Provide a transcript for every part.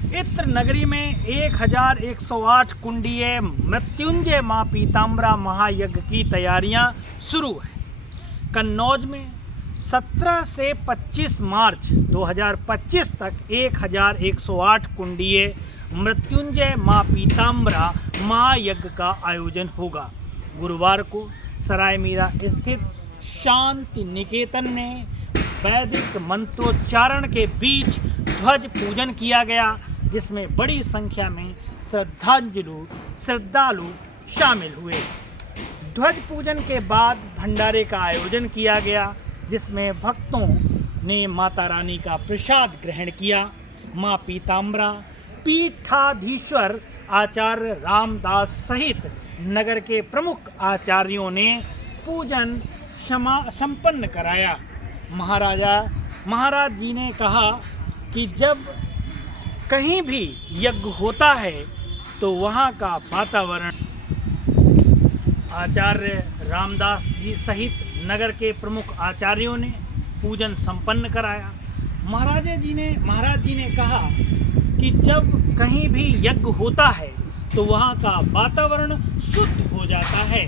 इत्र नगरी में 1108 कुंडीय मृत्युंजय मां पीताम्बरा महायज्ञ की तैयारियां शुरू है। कन्नौज में 17 से 25 मार्च 2025 तक 1108 कुंडीय मृत्युंजय मां पीताम्बरा महायज्ञ का आयोजन होगा। गुरुवार को सराय मीरा स्थित शांति निकेतन में वैदिक मंत्रोच्चारण के बीच ध्वज पूजन किया गया, जिसमें बड़ी संख्या में श्रद्धालु शामिल हुए। ध्वज पूजन के बाद भंडारे का आयोजन किया गया, जिसमें भक्तों ने माता रानी का प्रसाद ग्रहण किया। मां पीताम्बरा पीठाधीश्वर आचार्य रामदास सहित नगर के प्रमुख आचार्यों ने पूजन संपन्न कराया। महाराज जी ने कहा कि जब कहीं भी यज्ञ होता है तो वहाँ का वातावरण, आचार्य रामदास जी सहित नगर के प्रमुख आचार्यों ने पूजन संपन्न कराया। महाराज जी ने कहा कि जब कहीं भी यज्ञ होता है तो वहाँ का वातावरण शुद्ध हो जाता है।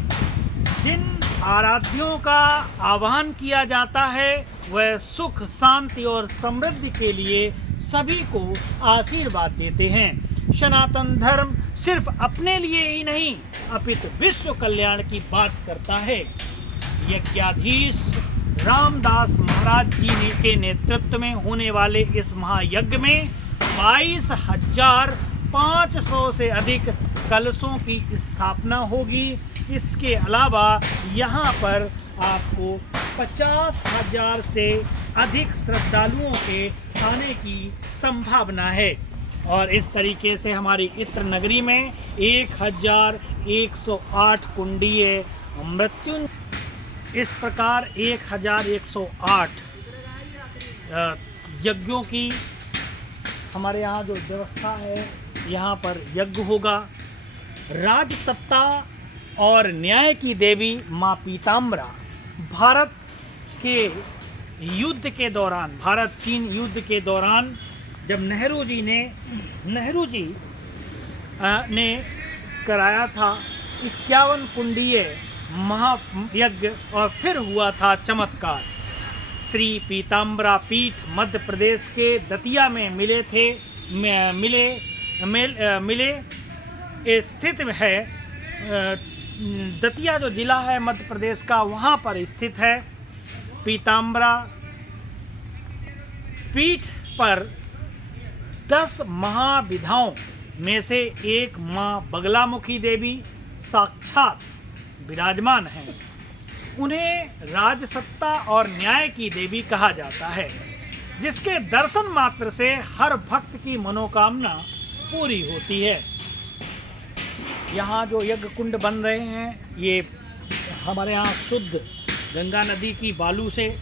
जिन आराध्यों का आह्वान किया जाता है वह सुख, शांति और समृद्धि के लिए सभी को आशीर्वाद देते हैं। सनातन धर्म सिर्फ अपने लिए ही नहीं अपितु विश्व कल्याण की बात करता है। यज्ञाधीश रामदास महाराज जी के नेतृत्व में होने वाले इस महायज्ञ में 22,500 से अधिक कलशों की स्थापना होगी। इसके अलावा यहाँ पर आपको 50,000 से अधिक श्रद्धालुओं के आने की संभावना है। और इस तरीके से हमारी इत्र नगरी में 1108 कुंडीय मृत्यु, इस प्रकार 1108 यज्ञों की हमारे यहाँ जो व्यवस्था है, यहाँ पर यज्ञ होगा। राजसत्ता और न्याय की देवी माँ पीताम्बरा भारत चीन युद्ध के दौरान जब नेहरू जी ने कराया था 51 कुंडीय महायज्ञ और फिर हुआ था चमत्कार। श्री पीताम्बरा पीठ मध्य प्रदेश के दतिया में स्थित है। दतिया जो जिला है मध्य प्रदेश का, वहाँ पर स्थित है। पीताम्बरा पीठ पर 10 महाविधाओं में से एक माँ बगलामुखी देवी साक्षात विराजमान हैं। उन्हें राजसत्ता और न्याय की देवी कहा जाता है, जिसके दर्शन मात्र से हर भक्त की मनोकामना पूरी होती है। यहाँ जो यज्ञ कुंड बन रहे हैं, ये हमारे यहाँ शुद्ध गंगा नदी की बालू से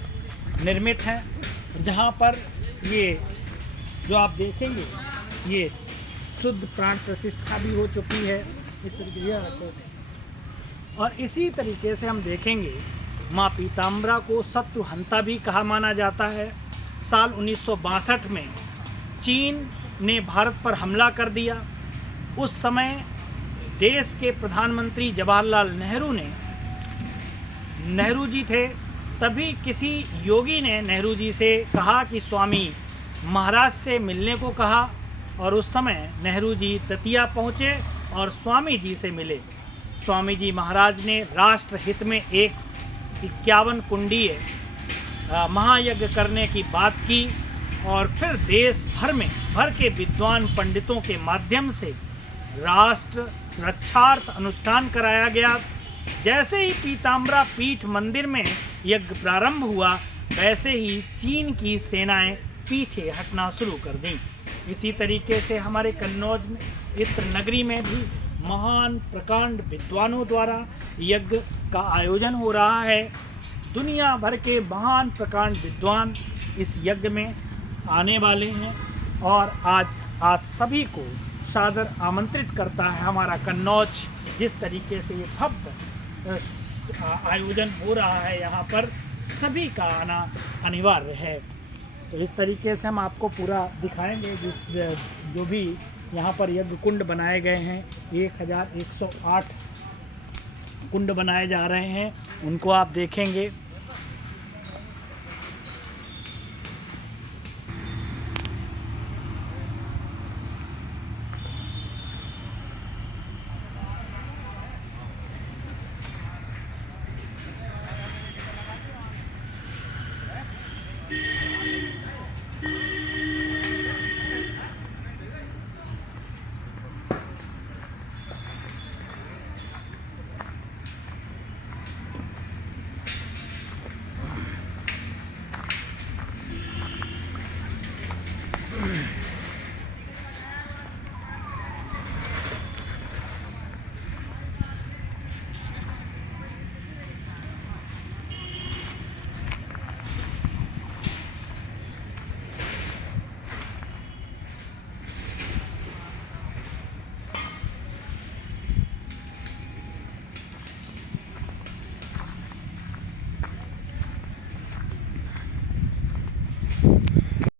निर्मित हैं, जहाँ पर ये जो आप देखेंगे ये शुद्ध प्राण प्रतिष्ठा भी हो चुकी है। इस तरीके से और इसी तरीके से हम देखेंगे माँ पीताम्बरा को शत्रुहंता भी कहा माना जाता है। साल 1962 में चीन ने भारत पर हमला कर दिया। उस समय देश के प्रधानमंत्री जवाहरलाल नेहरू जी थे। तभी किसी योगी ने नेहरू जी से कहा कि स्वामी महाराज से मिलने को कहा, और उस समय नेहरू जी दतिया पहुँचे और स्वामी जी से मिले। स्वामी जी महाराज ने राष्ट्र हित में 51 कुंडीय महायज्ञ करने की बात की, और फिर देश भर के विद्वान पंडितों के माध्यम से राष्ट्र रक्षार्थ अनुष्ठान कराया गया। जैसे ही पीताम्बरा पीठ मंदिर में यज्ञ प्रारंभ हुआ, वैसे ही चीन की सेनाएं पीछे हटना शुरू कर दी। इसी तरीके से हमारे कन्नौज में इत्र नगरी में भी महान प्रकांड विद्वानों द्वारा यज्ञ का आयोजन हो रहा है। दुनिया भर के महान प्रकांड विद्वान इस यज्ञ में आने वाले हैं, और आज सभी को सादर आमंत्रित करता है हमारा कन्नौज। जिस तरीके से ये भव्य आयोजन हो रहा है, यहाँ पर सभी का आना अनिवार्य है। तो इस तरीके से हम आपको पूरा दिखाएंगे जो भी यहाँ पर यज्ञ कुंड बनाए गए हैं। 1108 कुंड बनाए जा रहे हैं, उनको आप देखेंगे।